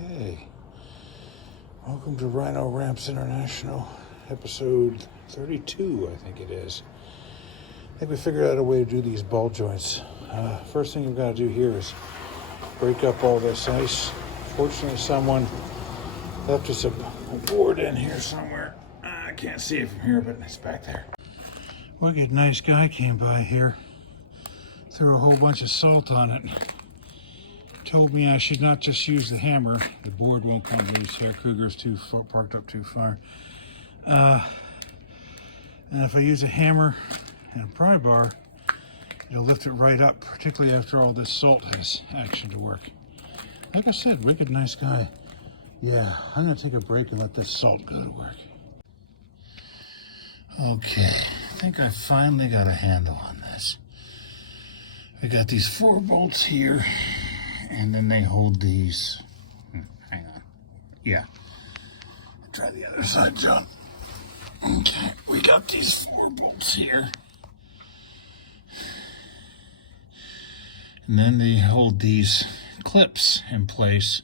Okay, welcome to Rhino Ramps International, episode 32, I think it is. I think we figured out a way to do these ball joints. First thing you've got to do here is break up all this ice. Fortunately, someone left us a board in here somewhere. I can't see it from here, but it's back there. Wicked nice guy came by here, threw a whole bunch of salt on it. Told me I should not just use the hammer. The board won't come loose. Herr Kruger's parked up too far. And if I use a hammer and a pry bar, it'll lift it right up, particularly after all this salt has action to work. Like I said, wicked nice guy. Yeah, I'm gonna take a break and let this salt go to work. Okay, I think I finally got a handle on this. We got these 4 bolts here. And then they hold these. Hang on. Yeah. Try the other side, John. Okay, we got these 4 bolts here. And then they hold these clips in place.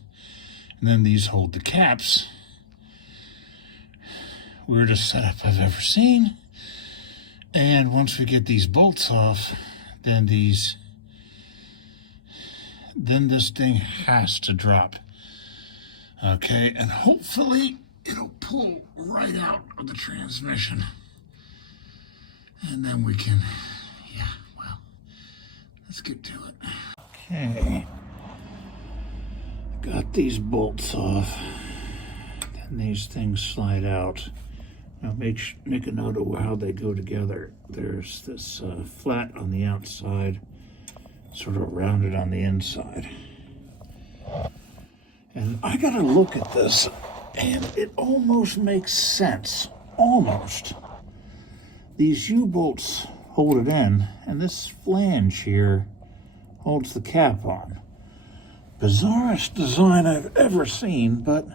And then these hold the caps. Weirdest setup I've ever seen. And once we get these bolts off, then this thing has to drop. Okay, and hopefully it'll pull right out of the transmission. And then we can, let's get to it. Okay, got these bolts off. Then these things slide out. Now make a note of how they go together. There's this flat on the outside, sort of rounded on the inside. And I gotta look at this, and it almost makes sense. Almost. These U-bolts hold it in, and this flange here holds the cap on. Bizarrest design I've ever seen, but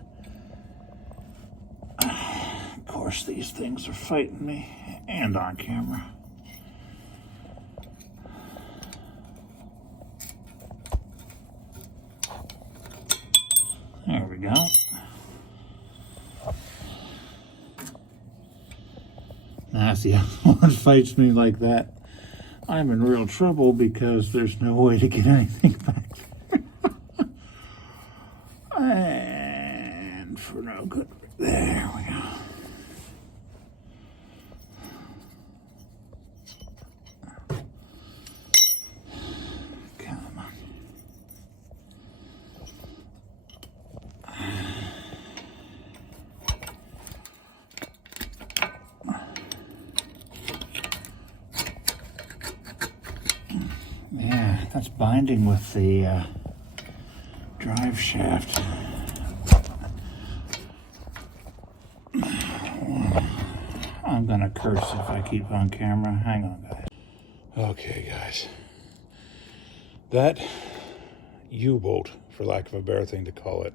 of course these things are fighting me, and on camera. There we go. Now if the other one fights me like that, I'm in real trouble because there's no way to get anything back. And for no good, there we go. Yeah, that's binding with the drive shaft. I'm gonna curse if I keep on camera. Hang on, guys. Okay, guys. That U-bolt, for lack of a better thing to call it,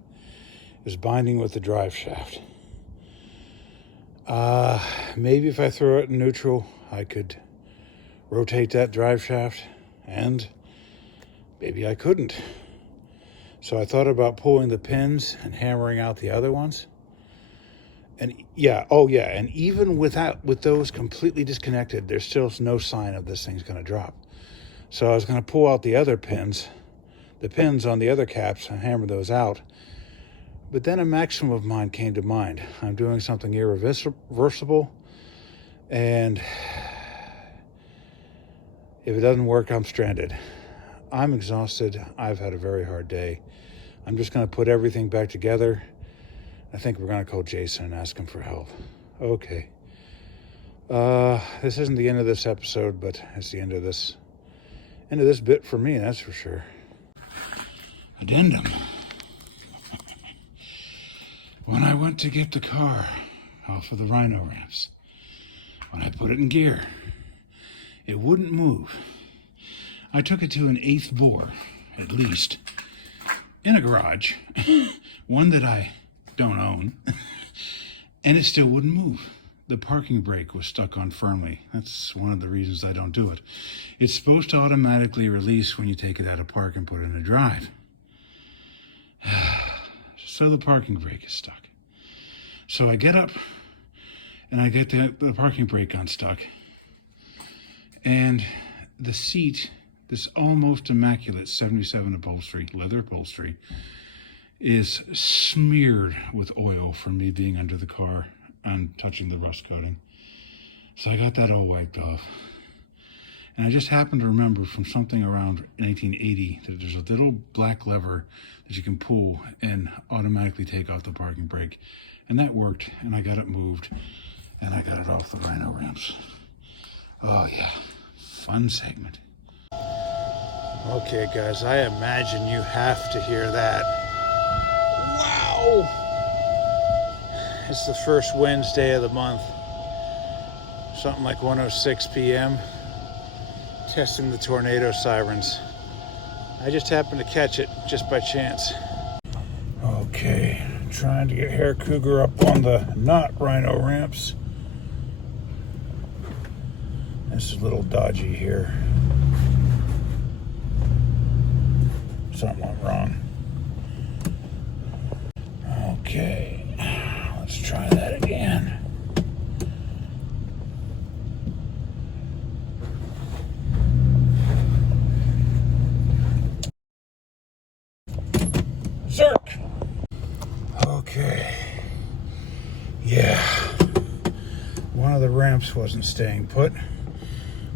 is binding with the drive shaft. Maybe if I throw it in neutral, I could rotate that drive shaft, and maybe I couldn't. So I thought about pulling the pins and hammering out the other ones. And and even with those completely disconnected, there's still no sign of this thing's going to drop. So I was going to pull out the other pins, the pins on the other caps, and hammer those out. But then a maxim of mine came to mind. I'm doing something irreversible, and if it doesn't work, I'm stranded. I'm exhausted. I've had a very hard day. I'm just going to put everything back together. I think we're going to call Jason and ask him for help. Okay. This isn't the end of this episode, but it's the end of this bit for me, that's for sure. Addendum. When I went to get the car off of the Rhino Ramps, when I put it in gear, it wouldn't move. I took it to an 8th bore, at least, in a garage, one that I don't own, and it still wouldn't move. The parking brake was stuck on firmly. That's one of the reasons I don't do it. It's supposed to automatically release when you take it out of park and put it in a drive. So the parking brake is stuck. So I get up and I get the parking brake unstuck. And the seat, this almost immaculate 77 upholstery, leather upholstery, is smeared with oil from me being under the car and touching the rust coating. So I got that all wiped off. And I just happened to remember from something around 1980 that there's a little black lever that you can pull and automatically take off the parking brake. And that worked, and I got it moved, and I got it off the Rhino Ramps. Oh yeah, fun segment. Okay guys, I imagine you have to hear that. Wow! It's the first Wednesday of the month. Something like 1:06 p.m. Testing the tornado sirens. I just happened to catch it just by chance. Okay, trying to get Hair Cougar up on the not Rhino ramps. It's a little dodgy here. Something went wrong. Okay, let's try that again. Zerk! Okay. Yeah. One of the ramps wasn't staying put.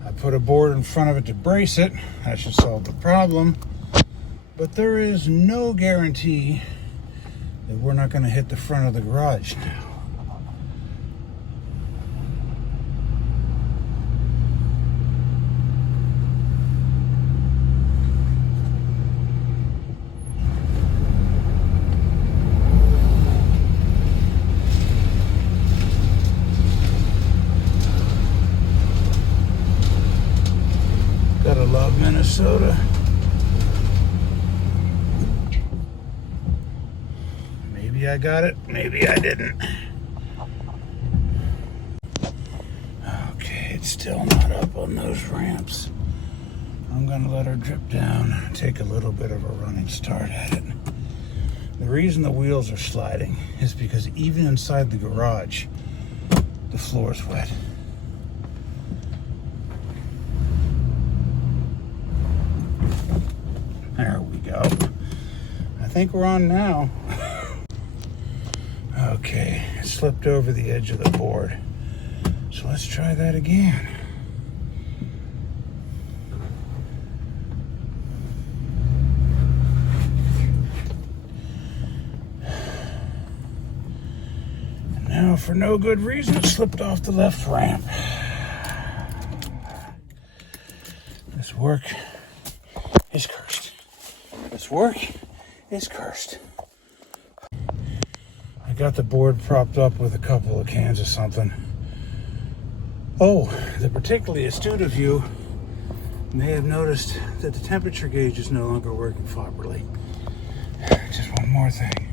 I put a board in front of it to brace it. That should solve the problem. But there is no guarantee that we're not going to hit the front of the garage now. Gotta love Minnesota. Maybe I got it, maybe I didn't. Okay, it's still not up on those ramps. I'm gonna let her drip down and take a little bit of a running start at it. The reason the wheels are sliding is because even inside the garage, the floor is wet. There we go. I think we're on now. Okay, it slipped over the edge of the board. So let's try that again. And now, for no good reason, it slipped off the left ramp. This work is cursed. This work is cursed. I got the board propped up with a couple of cans of something. Oh, the particularly astute of you may have noticed that the temperature gauge is no longer working properly. Just one more thing.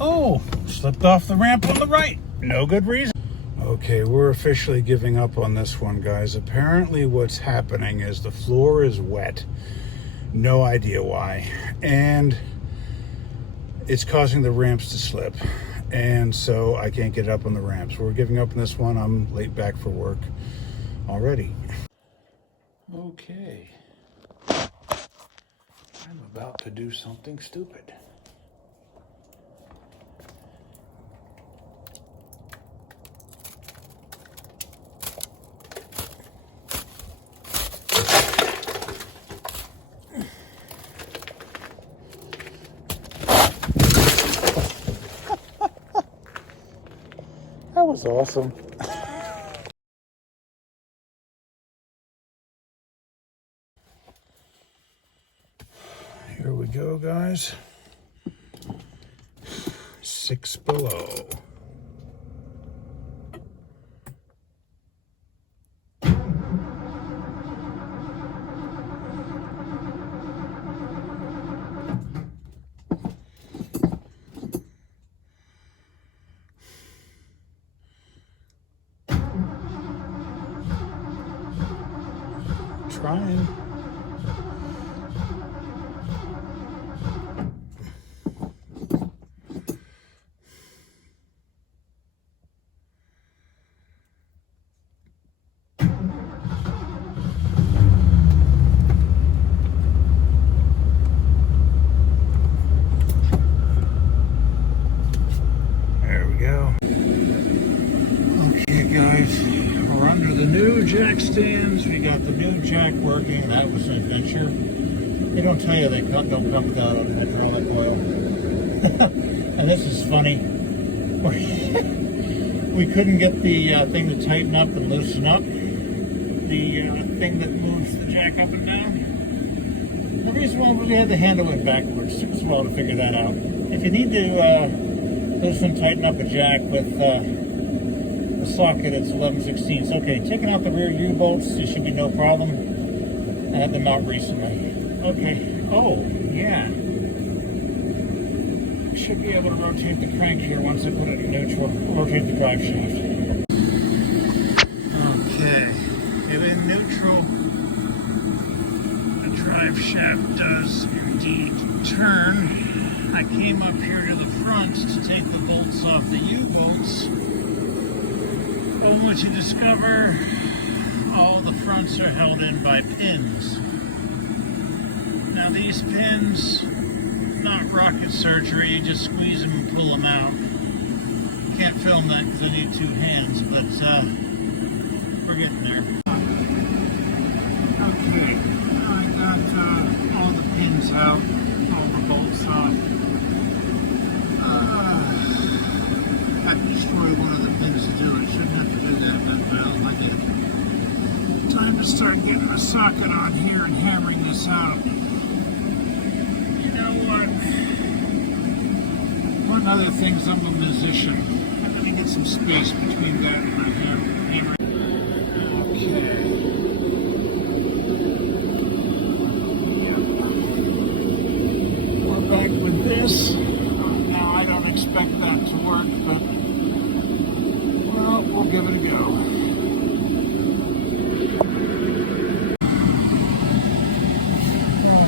Oh, slipped off the ramp on the right. No good reason. Okay, we're officially giving up on this one, guys. Apparently what's happening is the floor is wet. No idea why. And it's causing the ramps to slip. And so I can't get up on the ramps. We're giving up on this one. I'm late back for work already. Okay. I'm about to do something stupid. That was awesome. Here we go, guys. 6 below. trying. There we go. Okay, guys, we're under the new jack stands. We got the new jack working. That was an adventure. They don't tell you they don't come without hydraulic oil. And this is funny. We couldn't get the thing to tighten up and loosen up. The thing that moves the jack up and down. The reason why we had the handle went backwards. It took us a while to figure that out. If you need to loosen and tighten up a jack with the socket, it's 11/16. Okay, taking out the rear U-bolts, there should be no problem. I had them out recently. Okay, oh, yeah. Should be able to rotate the crank here once I put it in neutral. Rotate the drive shaft. Okay, if in neutral, the drive shaft does indeed turn. I came up here to the front to take the bolts off the U-bolts, only to discover all the fronts are held in by pins. Now these pins, not rocket surgery, you just squeeze them and pull them out. Can't film that because I need two hands, but we're getting there. Okay, I got all the pins out, all the bolts off. I destroyed one of the pins to do it. Shouldn't have to do that, but well, I get it. Time to start getting the socket on here and hammering this out. You know what? One other thing's I'm a musician. I'm going to get some space between that and my hammer. Okay. We're back with this. Now I don't expect that to work, but well, we'll give it a go.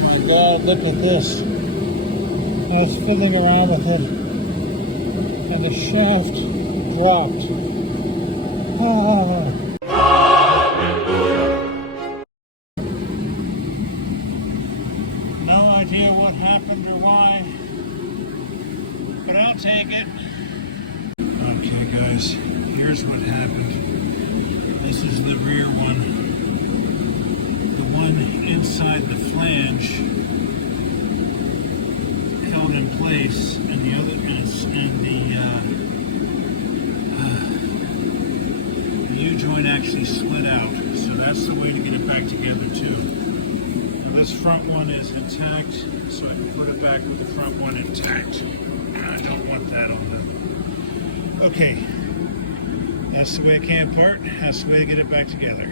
My God, look at this. I was fiddling around with it, and the shaft dropped. Ah. No idea what happened or why, but I'll take it. Okay, guys, here's what happened. This is the rear one. The one inside the flange held in place, and the other the U-joint actually slid out. So that's the way to get it back together too. Now this front one is intact, so I can put it back with the front one intact. I don't want that on the... Okay, that's the way it came apart. That's the way to get it back together.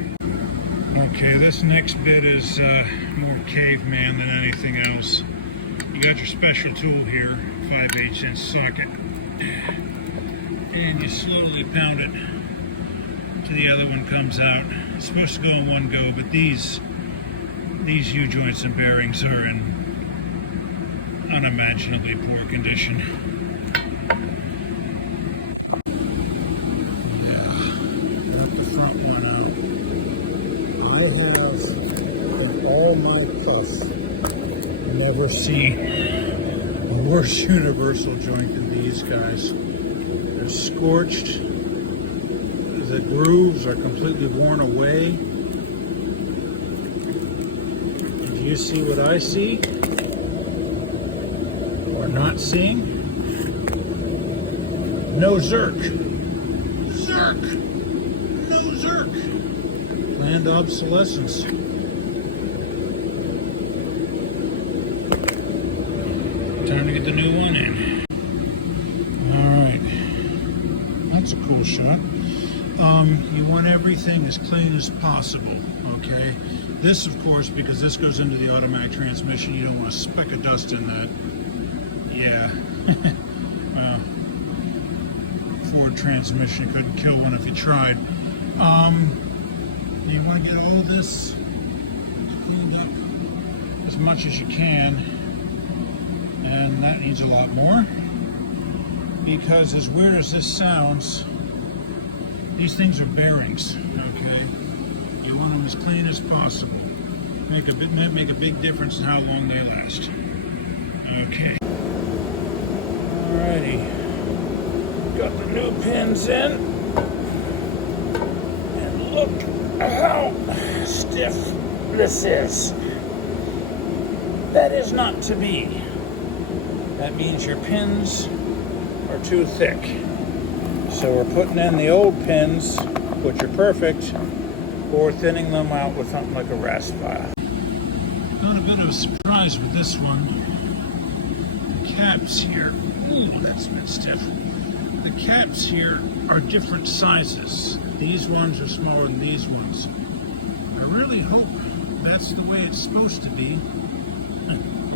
Okay, this next bit is more caveman than anything else. You got your special tool here, 5/8" socket, and you slowly pound it till the other one comes out. It's supposed to go in one go, but these U-joints and bearings are in unimaginably poor condition. Yeah, got the front one out. I have, in all my puff, never seen a worse universal joint than these guys. They're scorched. The grooves are completely worn away. Do you see what I see? Or not seeing? No zerk. Zerk! No zerk! Planned obsolescence. Time to get the new one in. Alright. That's a cool shot. You want everything as clean as possible, okay? This, of course, because this goes into the automatic transmission, you don't want a speck of dust in that. Yeah. Well, Ford transmission couldn't kill one if you tried. You want to get all this much as you can, and that needs a lot more, because as weird as this sounds, these things are bearings, okay? You want them as clean as possible. Make a big difference in how long they last. Okay. Alrighty. Got the new pins in. And look how stiff this is. That is not to be. That means your pins are too thick. So we're putting in the old pins, which are perfect, or thinning them out with something like a rasp file. Got a bit of a surprise with this one. The caps here, ooh, that's a bit stiff. The caps here are different sizes. These ones are smaller than these ones. I really hope that's the way it's supposed to be.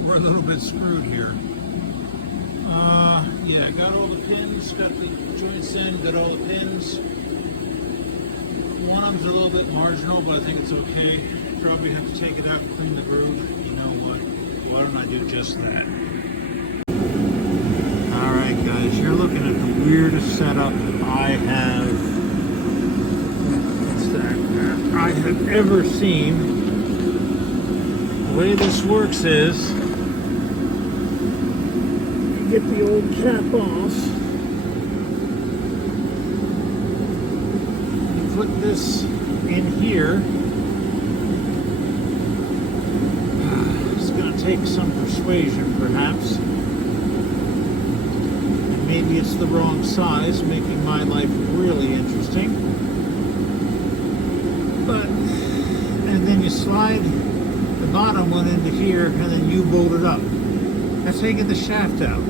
We're a little bit screwed here. Yeah, got all the pins, got the joints in, got all the pins. One of them's a little bit marginal, but I think it's okay. Probably have to take it out and clean the groove. You know what? Why don't I do just that? Alright guys, you're looking at the weirdest setup I have ever seen. The way this works is get the old cap off. You put this in here. It's going to take some persuasion, perhaps. And maybe it's the wrong size, making my life really interesting. But, and then you slide the bottom one into here, and then you bolt it up. That's how you get the shaft out.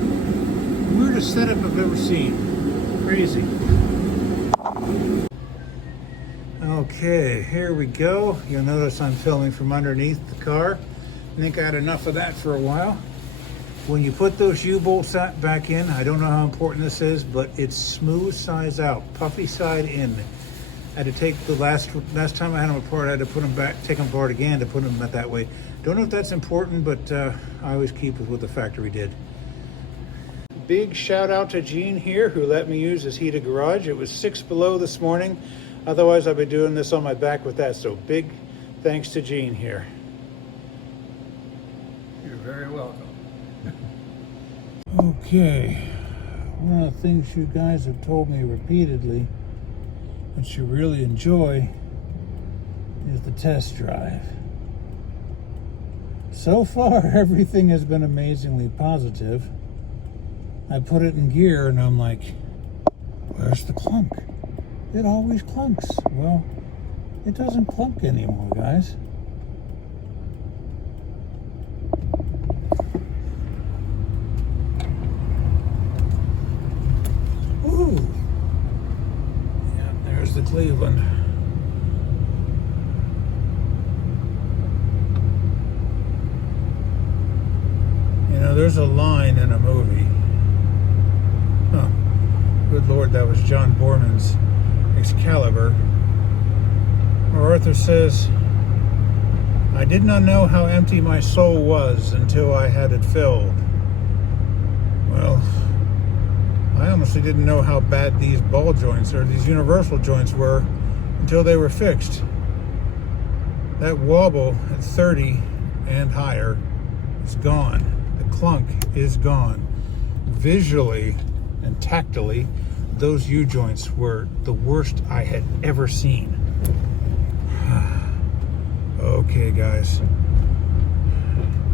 Weirdest setup I've ever seen. Crazy. Okay, here we go. You'll notice I'm filming from underneath the car. I think I had enough of that for a while. When you put those U-bolts back in, I don't know how important this is, but it's smooth sides out, puffy side in. I had to take the last time I had them apart, I had to put them back, take them apart again to put them that way. Don't know if that's important, but I always keep with what the factory did. Big shout out to Gene here, who let me use his heated garage. It was 6 below this morning. Otherwise, I'd be doing this on my back with that. So big thanks to Gene here. You're very welcome. Okay, one of the things you guys have told me repeatedly, which you really enjoy, is the test drive. So far, everything has been amazingly positive. I put it in gear and I'm like, where's the clunk? It always clunks. Well, it doesn't clunk anymore, guys. Ooh. Yeah, there's the Cleveland. You know, there's a line in a movie. Oh, good Lord, that was John Borman's Excalibur, where Arthur says, I did not know how empty my soul was until I had it filled. Well, I honestly didn't know how bad these ball joints or these universal joints were until they were fixed. That wobble at 30 and higher is gone. The clunk is gone. Visually and tactily, those U-joints were the worst I had ever seen. Okay, guys.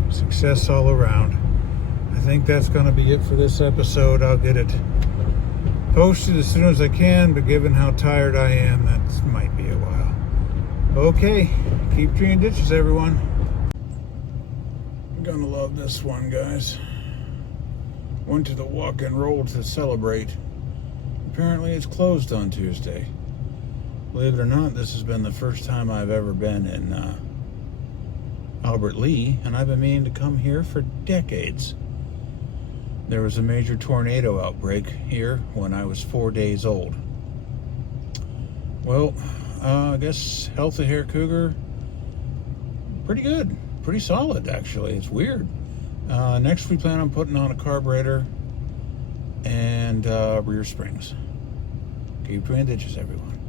Success all around. I think that's going to be it for this episode. I'll get it posted as soon as I can, but given how tired I am, that might be a while. Okay, keep treeing ditches, everyone. I'm gonna love this one, guys. Went to the Walk and Roll to celebrate. Apparently it's closed on Tuesday. Believe it or not, this has been the first time I've ever been in Albert Lea, and I've been meaning to come here for decades. There was a major tornado outbreak here when I was 4 days old. Well, I guess healthy hair cougar, pretty good. pretty solid, actually. It's weird. Next, we plan on putting on a carburetor and rear springs. Keep drain ditches, everyone.